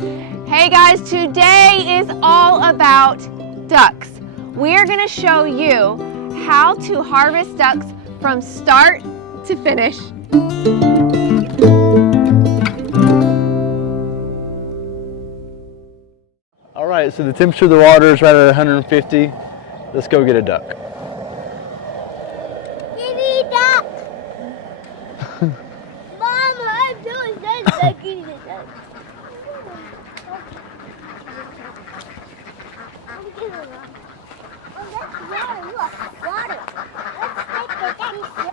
Hey guys, today is all about ducks. We're gonna show you how to harvest ducks from start to finish. All right, so the temperature of the water is right at 150. Let's go get a duck. Give me a duck! Mom, I'm doing that. Give me a duck.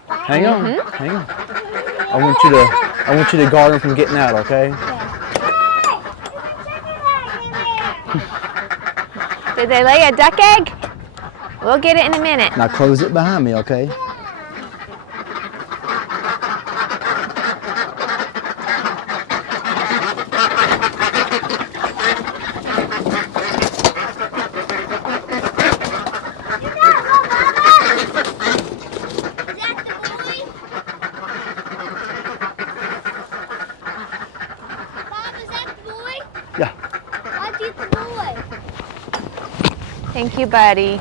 Hang on, hang on. I want you to guard them from getting out, okay? Did they lay a duck egg? We'll get it in a minute. Now close it behind me, okay? Yeah. Thank you, buddy.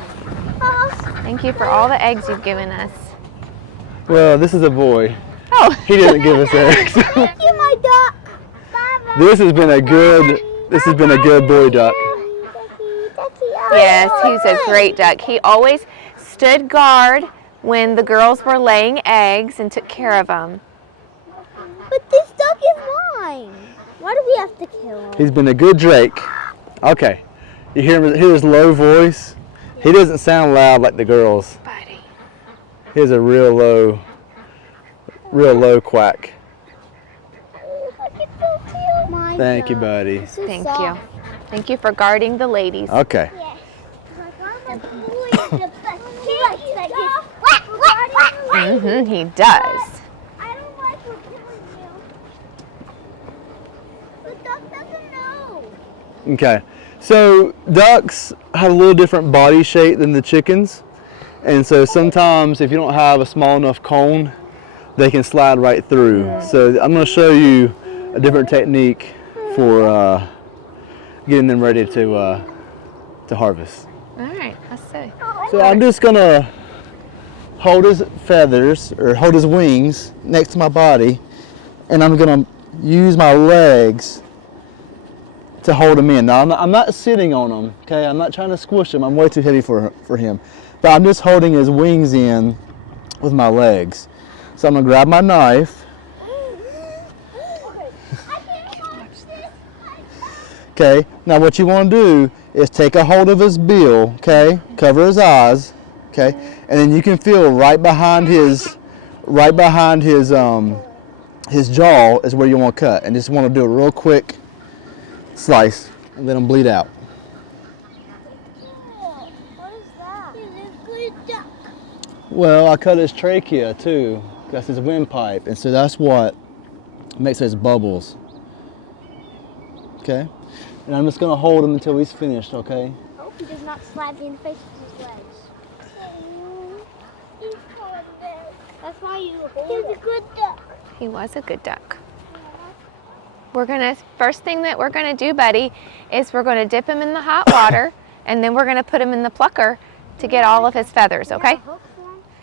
Thank you for all the eggs you've given us. Well, this is a boy. Oh. He didn't give us eggs. Thank you, my duck. This has been a good boy duck. Yes, he's a great duck. He always stood guard when the girls were laying eggs and took care of them. But this duck is mine. Why do we have to kill him? He's been a good Drake. Okay. You hear his low voice? He doesn't sound loud like the girls. Buddy. He has a real low quack. Thank you, buddy. Thank you. Thank you for guarding the ladies. Okay. He does. I don't like killing you. The duck doesn't know. Okay. So ducks have a little different body shape than the chickens. And so sometimes if you don't have a small enough cone, they can slide right through. So I'm going to show you a different technique for getting them ready to harvest. All right, let's see. So I'm just going to hold his feathers or hold his wings next to my body, and I'm going to use my legs to hold him in. Now I'm not sitting on him, okay? I'm not trying to squish him. I'm way too heavy for him. But I'm just holding his wings in with my legs. So I'm gonna grab my knife. Okay, now what you want to do is take a hold of his bill, okay? Cover his eyes, okay? And then you can feel right behind his jaw is where you want to cut. And just want to do a real quick slice and let him bleed out. What is that? It's a good duck. Well, I cut his trachea too. That's his windpipe, and so that's what makes those bubbles. Okay, and I'm just gonna hold him until he's finished. Okay. I hope he does not slap me in the face with his legs. He's coming back. That's why you hold him. He's a good duck. He was a good duck. First thing that we're gonna do, buddy, is we're gonna dip him in the hot water, and then we're gonna put him in the plucker to get all of his feathers, okay?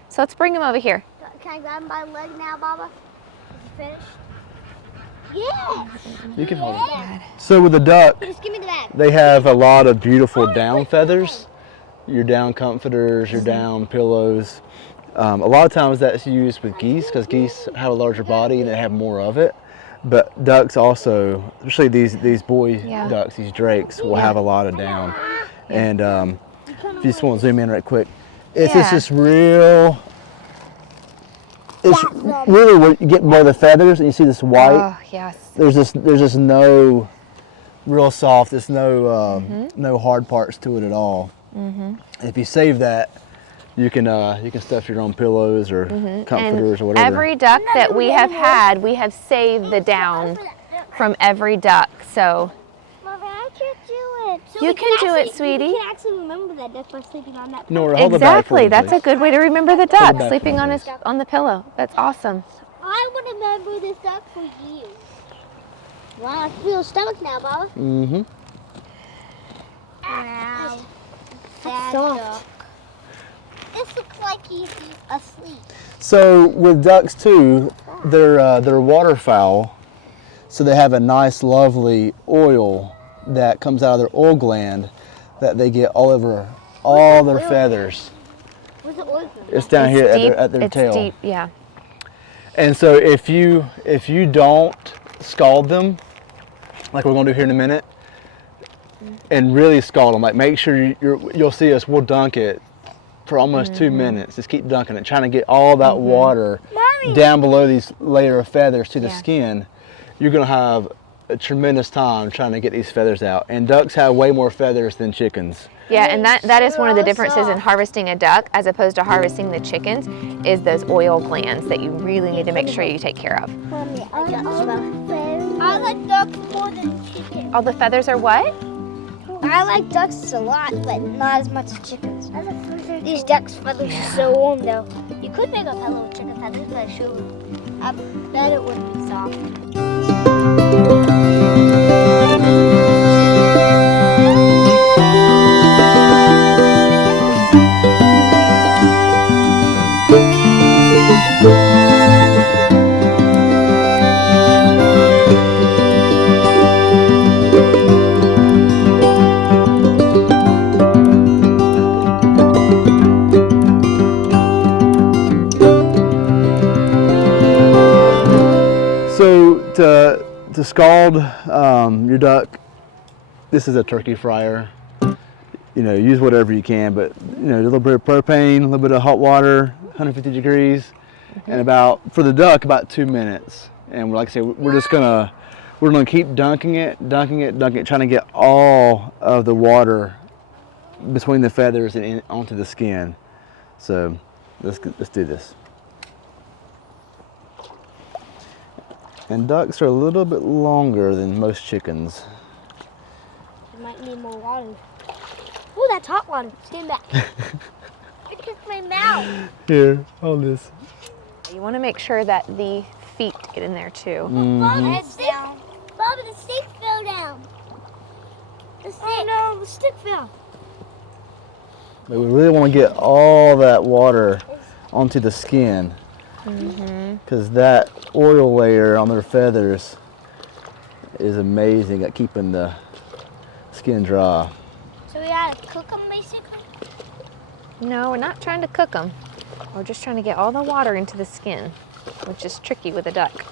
So let's bring him over here. Can I grab him by the leg now, Baba? Is he finished? Yes! You can hold him. So with a duck, Just give me the bag. they have a lot of beautiful down feathers. Your down comforters, your down pillows. A lot of times that's used with geese because geese have a larger body and they have more of it. But ducks also, especially these boy ducks, these drakes, will have a lot of down. And if you just want to zoom in right quick, it's just real. It's really what you get below the feathers, and you see this white. Oh, yes. There's just no real soft. There's no no hard parts to it at all. And if you save that, you can stuff your own pillows or comforters or whatever. Every duck that we have had, we have saved the down from every duck. So Mommy, I can't do it. So you can do it, sweetie. You can actually remember that duck by sleeping on that. No, hold the bag for Exactly. me, That's a please. good way to remember the duck, back sleeping for me, on please. the pillow. That's awesome. I want to remember this duck for you. Wow, I feel his stomach now, Baba. Mm-hmm. Wow. That's soft. This looks like he's asleep. So with ducks too, they're waterfowl, so they have a nice, lovely oil that comes out of their oil gland that they get all over all their feathers. Where's the oil? It's down here at their it's tail. deep, yeah. And so if you don't scald them, like we're gonna do here in a minute, and really scald them, like make sure you'll see us, we'll dunk it for almost 2 minutes. Just keep dunking it, trying to get all that water down below these layer of feathers to the skin. You're gonna have a tremendous time trying to get these feathers out. And ducks have way more feathers than chickens. Yeah, and that is one of the differences in harvesting a duck as opposed to harvesting the chickens, is those oil glands that you really need to make sure you take care of. Mommy, I like ducks more than chickens. All the feathers are what? I like ducks a lot, but not as much as chickens. These ducks' feathers are so warm, though. You could make a pillow with chicken feathers, but I bet it wouldn't be soft. So to scald your duck, this is a turkey fryer. You know, use whatever you can, but you know, a little bit of propane, a little bit of hot water, 150 degrees, and for the duck, about 2 minutes. And like I said, we're gonna keep dunking it, trying to get all of the water between the feathers and onto the skin. So let's do this. And ducks are a little bit longer than most chickens. It might need more water. Oh, that's hot water. Stand back. It kissed my mouth. Here, hold this. You want to make sure that the feet get in there too. Bobby, head's down. Bobby, the stick fell down. The stick. Oh no, the stick fell. But we really want to get all that water onto the skin, because that oil layer on their feathers is amazing at keeping the skin dry. So we gotta cook them basically? No, we're not trying to cook them. We're just trying to get all the water into the skin, which is tricky with a duck.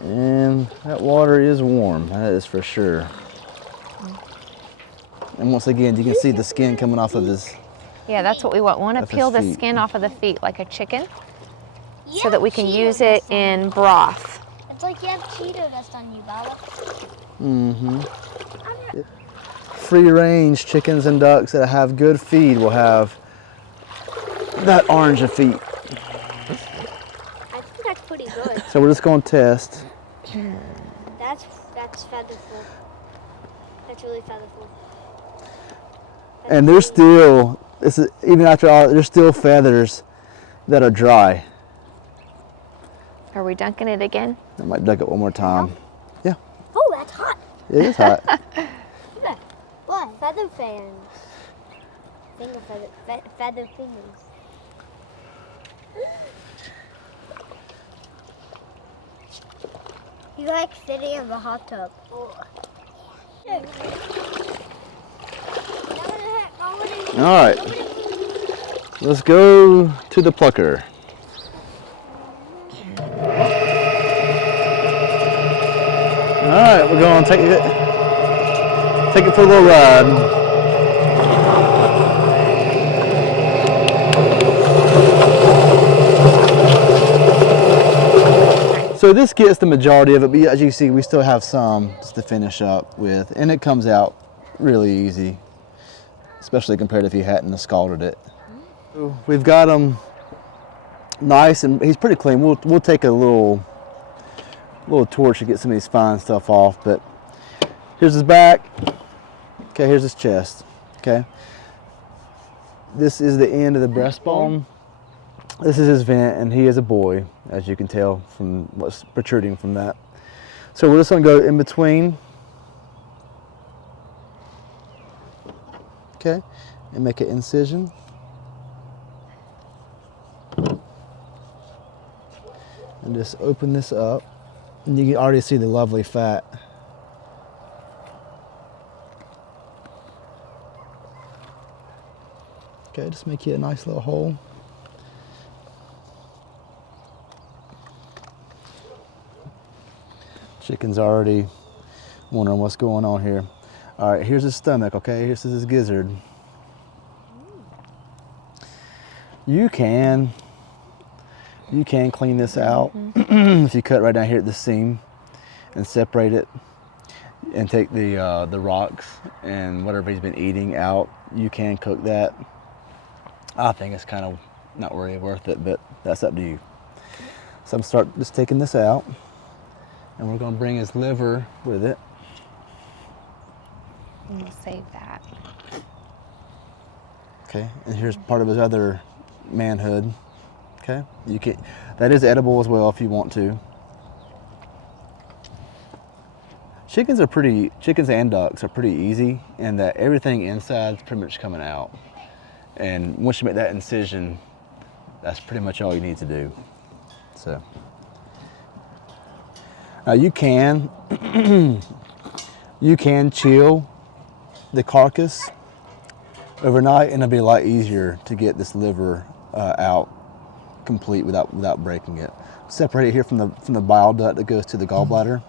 And that water is warm, that is for sure. And once again, you can see the skin coming off of his. Yeah, that's what we want. We want to Off his peel the feet. skin off of the feet like a chicken, Yeah, so that we can Cheeto use it dust on in broth. you. It's like you have Cheeto dust on you, Baba. Free range chickens and ducks that have good feed will have that orange of feet. I think that's pretty good. So we're just going to test. That's featherful. That's really featherful. And there's still, even after all, there's still feathers that are dry. Are we dunking it again? I might dunk it one more time. Yeah, Oh, that's hot. it is hot. What? Feather fans. Feather fingers. You like sitting in the hot tub. All right, let's go to the plucker. All right, we're going to take it for a little ride. So this gets the majority of it, but as you can see, we still have some just to finish up with, and it comes out really easy, especially compared to if you hadn't scalded it. We've got him nice, and he's pretty clean. We'll take a little torch to get some of these fine stuff off, but here's his back. Okay, here's his chest. Okay, this is the end of the breastbone. This is his vent, and he is a boy, as you can tell from what's protruding from that. So we're just gonna go in between, okay, and make an incision. And just open this up, and you can already see the lovely fat. Okay, just make you a nice little hole. Chicken's already wondering what's going on here. All right, here's his stomach, okay? Here's his gizzard. You can clean this out if you cut right down here at the seam and separate it and take the rocks and whatever he's been eating out. You can cook that. I think it's kind of not really worth it, but that's up to you. So I'm start just taking this out, and we're going to bring his liver with it. And we'll save that. Okay, and here's part of his other manhood. Okay, you can, that is edible as well if you want to. Chickens and ducks are pretty easy, and that everything inside is pretty much coming out. And once you make that incision, that's pretty much all you need to do. So now you can chill the carcass overnight, and it'll be a lot easier to get this liver out complete without breaking it. Separate it here from the bile duct that goes to the gallbladder.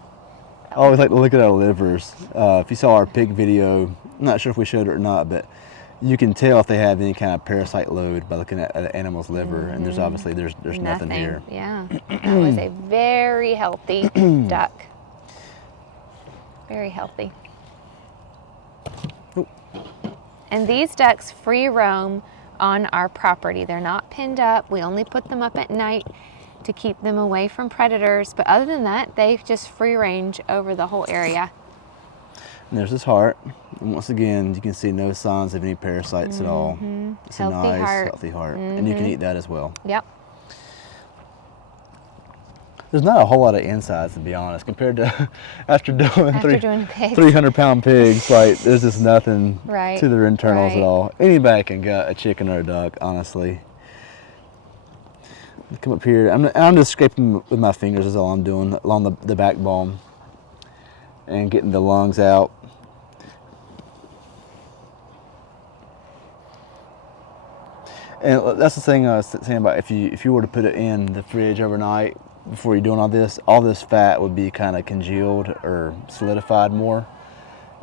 I always like to look at our livers. If you saw our pig video, I'm not sure if we showed it or not, but you can tell if they have any kind of parasite load by looking at an animal's liver, and there's obviously there's nothing here. Yeah, that was a very healthy duck. Very healthy. Oh. And these ducks free roam on our property. They're not pinned up. We only put them up at night to keep them away from predators. But other than that, they just free range over the whole area. And there's his heart. And once again, you can see no signs of any parasites at all. It's Healthy a nice, heart. healthy heart. And you can eat that as well. Yep. There's not a whole lot of insides, to be honest, compared to after doing 300-pound pigs. Like, there's just nothing to their internals at all. Anybody can gut a chicken or a duck, honestly. Come up here. I'm just scraping with my fingers is all I'm doing along the backbone and getting the lungs out. And that's the thing I was saying about if you were to put it in the fridge overnight before you're doing all this fat would be kind of congealed or solidified more,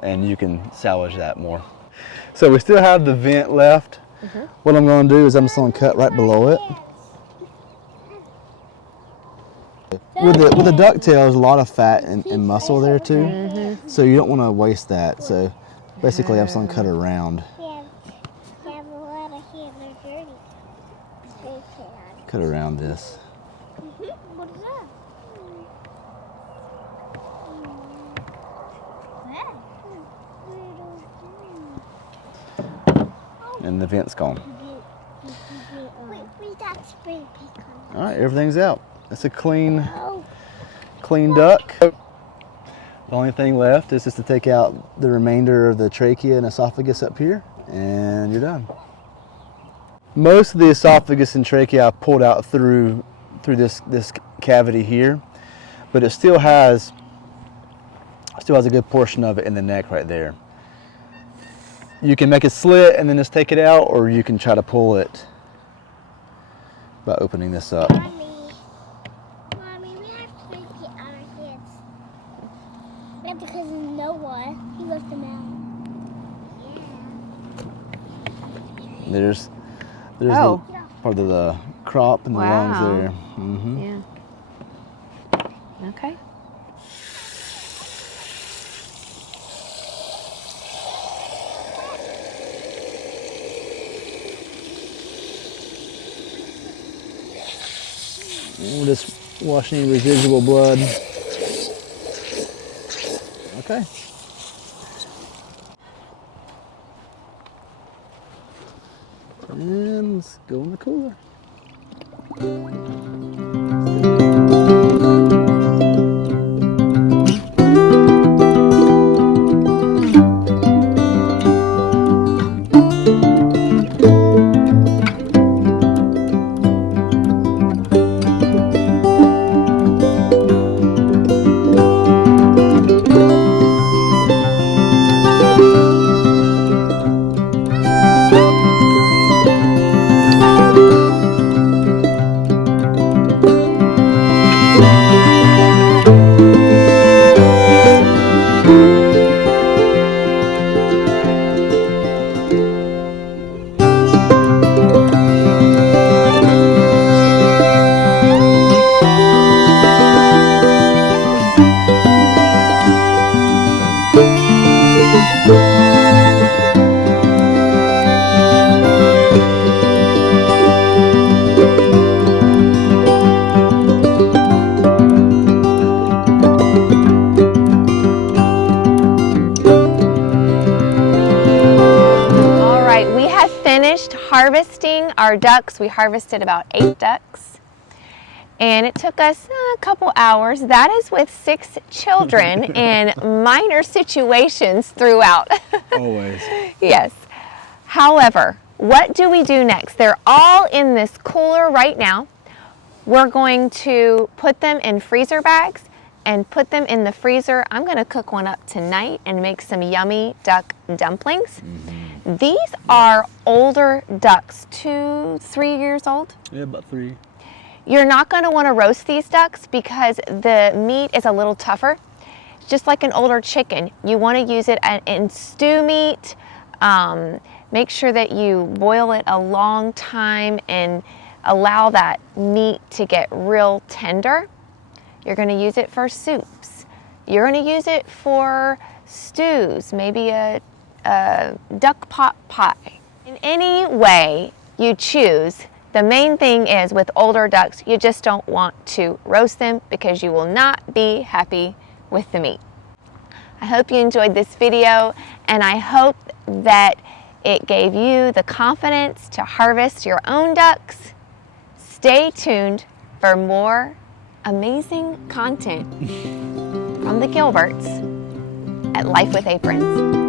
and you can salvage that more. So we still have the vent left. What I'm going to do is I'm just going to cut right below it. With the duck tail, there's a lot of fat and muscle there too, so you don't want to waste that. So basically, I'm just going to cut it around. Cut around this. What is that? And the vent's gone. Wait, that's spray paint. All right, everything's out. It's a clean duck. The only thing left is just to take out the remainder of the trachea and esophagus up here, and you're done. Most of the esophagus and trachea I pulled out through this cavity here, but it still has a good portion of it in the neck right there. You can make a slit and then just take it out, or you can try to pull it by opening this up. Mommy, we have to take it out of his. Yeah, because Noah, he left them out. There's the part of the crop and the lungs there. Yeah. Okay. We'll just wash any residual blood. Okay. And let's go in the cooler. All right, we have finished harvesting our ducks. We harvested about 8 ducks. And it took us a couple hours. That is with 6 children in minor situations throughout. Always. Yes. However, what do we do next? They're all in this cooler right now. We're going to put them in freezer bags and put them in the freezer. I'm going to cook one up tonight and make some yummy duck dumplings. These are older ducks, 2-3 years old. Yeah, about 3. You're not going to want to roast these ducks because the meat is a little tougher. It's just like an older chicken. You want to use it in stew meat. Make sure that you boil it a long time and allow that meat to get real tender. You're going to use it for soups. You're going to use it for stews, maybe a duck pot pie. In any way you choose, the main thing is with older ducks, you just don't want to roast them because you will not be happy with the meat. I hope you enjoyed this video, and I hope that it gave you the confidence to harvest your own ducks. Stay tuned for more amazing content from the Gilberts at Life with Aprons.